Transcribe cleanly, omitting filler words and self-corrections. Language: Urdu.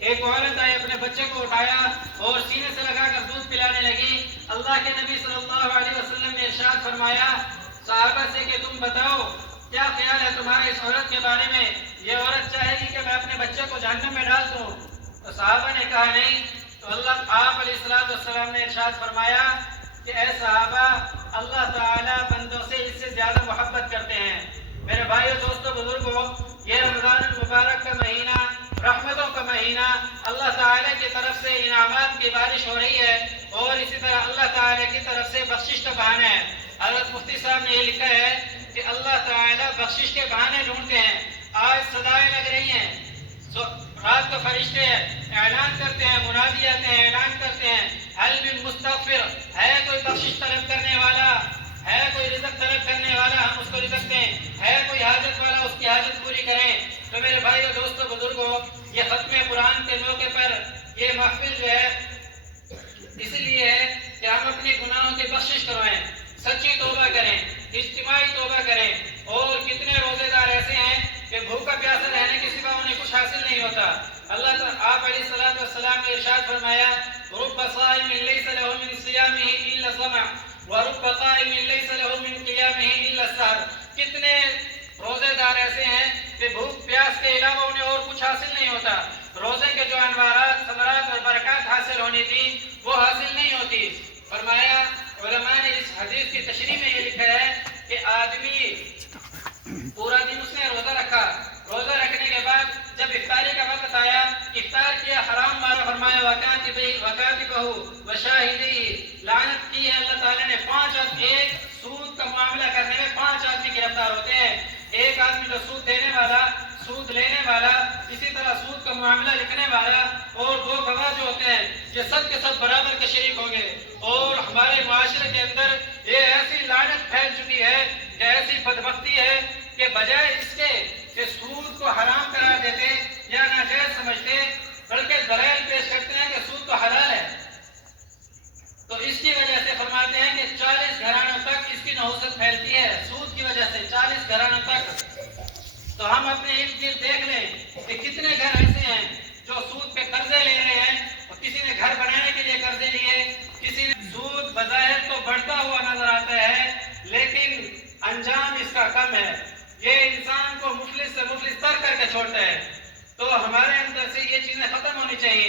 ایک عورت آئی، اپنے بچے کو اٹھایا اور سینے سے لگا کر دودھ پلانے لگی۔ اللہ کے نبی صلی اللہ علیہ وسلم نے ارشاد فرمایا صحابہ سے کہ تم بتاؤ کیا خیال ہے تمہارے اس عورت کے بارے میں؟ یہ عورت چاہے گی کہ میں اپنے بچے کو جہنم میں ڈال دوں؟ تو صحابہ نے کہا نہیں۔ تو آپ علیہ السلام نے ارشاد فرمایا کہ اے صحابہ، اللہ تعالیٰ بندوں سے اس سے زیادہ محبت کرتے ہیں۔ میرے بھائیو، دوستو، بزرگوں، یہ رمضان المبارک کا مہینہ، رحمتوں کا مہینہ، اللہ تعالیٰ کی طرف سے انعامات کی بارش ہو رہی ہے اور اسی طرح اللہ تعالیٰ کی طرف سے بخشش کا بہانہ ہے۔ حضرت مفتی صاحب نے یہ لکھا ہے کہ اللہ تعالیٰ بخشش کے بہانے ڈھونڈتے ہیں۔ آج صدائیں لگ رہی ہیں، رات کو فرشتے اعلان کرتے ہیں، منادی آتے ہیں، اعلان کرتے ہیں حل من مستغفر، ہے کوئی بخشش طلب کرنے والا، ہے کوئی رزق طلب کرنے والا، ہم اس کو رزق دیں، ہے کوئی حاجت والا، اس کی حاجت پوری کریں۔ تو میرے بھائیو، دوستو، بزرگوں، یہ ختم قرآن کے موقع پر یہ محفل جو ہے اس لیے ہے کہ ہم اپنے گناہوں کی بخشش کروائیں، سچی توبہ کریں، اجتماعی توبہ کریں۔ اور کتنے روزے دار ایسے ہیں کہ بھوکا پیاسا رہنے کے سوا انہیں کچھ حاصل نہیں ہوتا۔ آپ علیہ السلام نے ارشاد فرمایا رب صائم لیس له من صیامه الا الظمأ ورب قائم لیس له من قیامه الا السحر۔ کتنے روزے دار ایسے ہیں کہ بھوک پیاس کے علاوہ انہیں اور کچھ حاصل نہیں ہوتا۔ روزے کے جو انوارات، ثمرات اور برکات حاصل ہونی تھی وہ حاصل نہیں ہوتی۔ فرمایا علماء نے اس حدیث کی تشریح میں یہ لکھا ہے کہ آدمی پورا دن اس نے روزہ رکھا، روزہ رکھنے کے بعد جب افطاری کا وقت آیا، افطار کیا، حرام مارا، فرمایا وکاتبہ وشاہدیہ، لعنت کی ہے اللہ تعالیٰ نے ایک سود کا معاملہ کرنے میں 5 آدمی گرفتار ہوتے ہیں۔ ایک آدمی جو سود دینے والا، سود لینے والا، اسی طرح سود کا معاملہ لکھنے والا، اور 2 گواہ جو ہوتے ہیں، یہ سب کے سب برابر کے شریک ہوں گے۔ اور ہمارے معاشرے کے اندر یہ ایسی لعنت پھیل چکی ہے کہ ایسی بدبختی ہے کہ بجائے اس کے کہ سود کو حرام قرار دیتے یا ناجائز سمجھتے، بلکہ دلائل پیش کرتے ہیں کہ سود تو حلال ہے۔ تو اس کی وجہ سے فرماتے ہیں کہ 40 گھرانوں تک اس کی نحوست پھیلتی ہے، سود کی وجہ سے 40 گھرانوں تک۔ تو ہم اپنے ارد گرد دیکھ لیں کہ کتنے گھر ایسے ہیں جو سود پہ قرضے لے رہے ہیں، اور کسی نے گھر بنانے کے لیے قرضے لیے، کسی نے سود بظاہر تو بڑھتا ہوا نظر آتا ہے لیکن انجام اس کا کم ہے، یہ انسان کو مفلس سے مفلس تر کر کے چھوڑتا ہے۔ تو ہمارے اندر سے یہ چیزیں ختم ہونی چاہیے۔